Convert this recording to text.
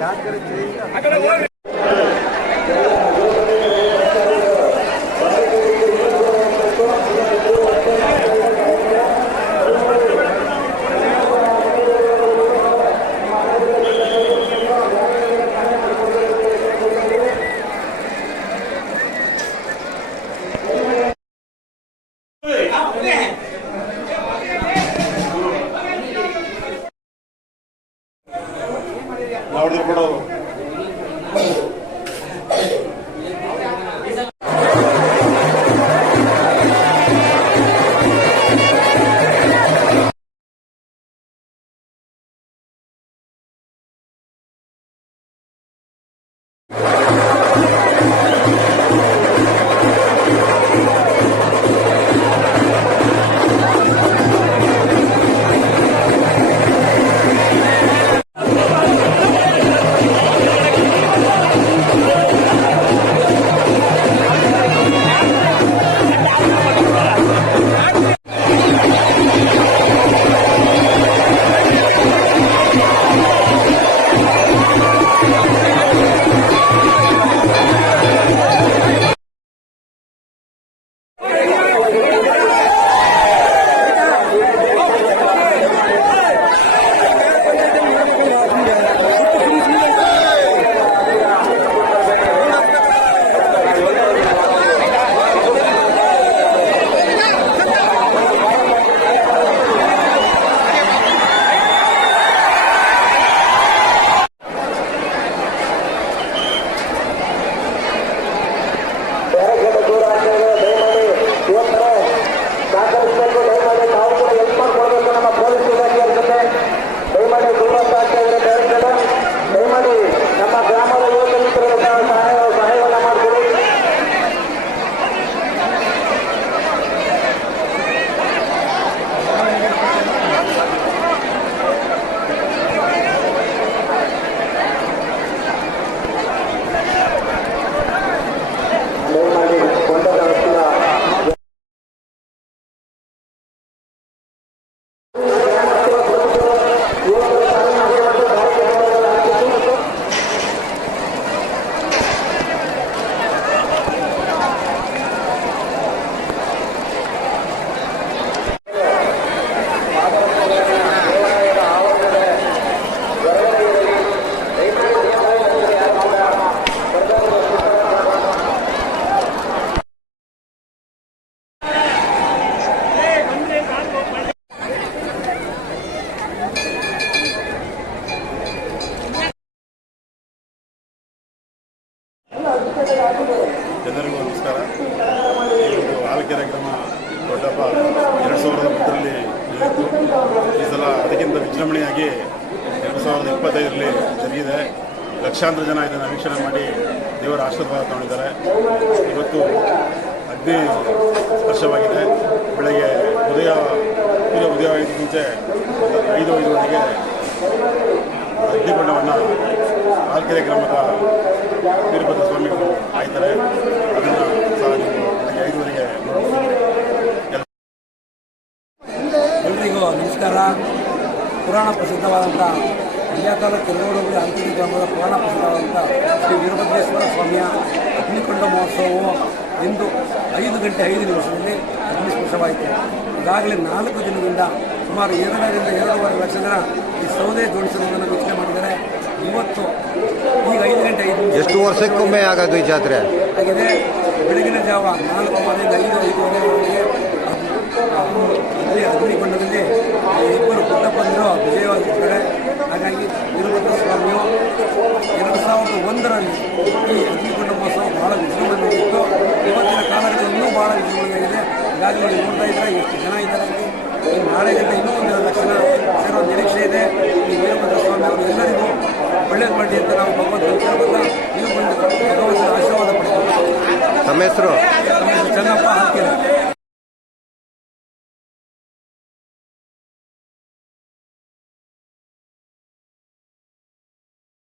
obrigado pela entrevista. ನೋಡಿದ್ರು ಕೂಡ ಎಲ್ಲರಿಗೂ ನಮಸ್ಕಾರ. ಈ ಒಂದು ಆಲಕೆರೆ ಗ್ರಾಮ ದೊಡ್ಡಪ್ಪ ಎರಡು ಸಾವಿರದ ಹತ್ತರಲ್ಲಿ ನಡೆಯಿತು. ಈ ಸಲ ಅದಕ್ಕಿಂತ ವಿಜೃಂಭಣೆಯಾಗಿ ಎರಡು ಸಾವಿರದ ಇಪ್ಪತ್ತೈದರಲ್ಲಿ ಜರುಗಿದೆ. ಲಕ್ಷಾಂತರ ಜನ ಇದನ್ನು ವೀಕ್ಷಣೆ ಮಾಡಿ ದೇವರ ಆಶೀರ್ವಾದ ತಗೊಂಡಿದ್ದಾರೆ. ಇವತ್ತು ಅಗ್ನಿ ಸ್ಪರ್ಶವಾಗಿದೆ. ಬೆಳಗ್ಗೆ ಉದಯ ಸೂರ್ಯ ಉದಯವಾಗಿದ್ದ ಮುಂಚೆ ಐದು ಐದುವರೆಗೆ ಅಗ್ನಿಕೊಂಡವನ್ನು ಆಲ್ಕೆರೆ ಗ್ರಾಮದ ವೀರಭದ್ರ ಸ್ವಾಮಿಗಳು ಐದುವರೆಗೆ ಎಲ್ರಿಗೂ ನಮಸ್ಕಾರ. ಪುರಾಣ ಪ್ರಸಿದ್ಧವಾದಂಥ ತಾಲೂಕು ತಿರುಗೋಡುಗುಡಿ ಅಂತಿಮ ಗ್ರಾಮದ ಪುರಾಣ ಪ್ರಸಿದ್ಧವಾದಂಥ ಶ್ರೀ ವೀರಭದ್ರೇಶ್ವರ ಸ್ವಾಮಿಯ ಅಗ್ನಿಕೊಂಡ ಮಹೋತ್ಸವವು ಇಂದು ಐದು ಗಂಟೆ ಐದು ನಿಮಿಷದಲ್ಲಿ ಅಗ್ನಿಸ್ಪರ್ಶವಾಯಿತು. ಈಗಾಗಲೇ ನಾಲ್ಕು ದಿನದಿಂದ ಸುಮಾರು ಎರಡರಿಂದ ಎರಡೂವರೆ ಲಕ್ಷ ಜನ ಈ ಸೌದೆ ಜೋಡಿಸುವುದನ್ನು ವೀಕ್ಷಣೆ ಇವತ್ತು ಈಗ ಐದು ಗಂಟೆ ಐದು ನಿಮಿಷ ಎಷ್ಟು ವರ್ಷಕ್ಕೊಮ್ಮೆ ಆಗೋದು ಈ ಜಾತ್ರೆ? ಆಗಿದೆ ಬೆಳಗಿನ ಜಾವ ನಾಲ್ಕುವರೆಯಿಂದ ಐದು ಐದುವರೆವರೆಗೆ ಇಲ್ಲಿ ಅಗ್ನಿಕೊಂಡದಲ್ಲಿ ಇಬ್ಬರು ಪುಟ್ಟಪ್ಪಂದರು ವಿಜಯವಾಗಿರ್ತಾರೆ ಹಾಗಾಗಿ ವೀರಭದ್ರ ಸ್ವಾಮಿಯು ಎರಡು ಸಾವಿರದ ಒಂದರಲ್ಲಿ ಈ ಅಗ್ನಿಕೊಂಡ ಮಹೋತ್ಸವ ಬಹಳ ವಿಜೃಂಭಣೆಯಾಗಿತ್ತು ಇವತ್ತಿನ ಕಾಲದಲ್ಲಿ ಇನ್ನೂ ಬಹಳ ವಿಜೃಂಭಣೆಯಾಗಿದೆ. ಈಗಾಗಲೇ ನೋಡ್ತಾ ಇದ್ದಾರೆ ಎಷ್ಟು ಜನ ಇದ್ದಾರೆ ನಾಳೆ ಇನ್ನೂ ಒಂದು ಲಕ್ಷ ಸೇರೋ ನಿರೀಕ್ಷೆ ಇದೆ.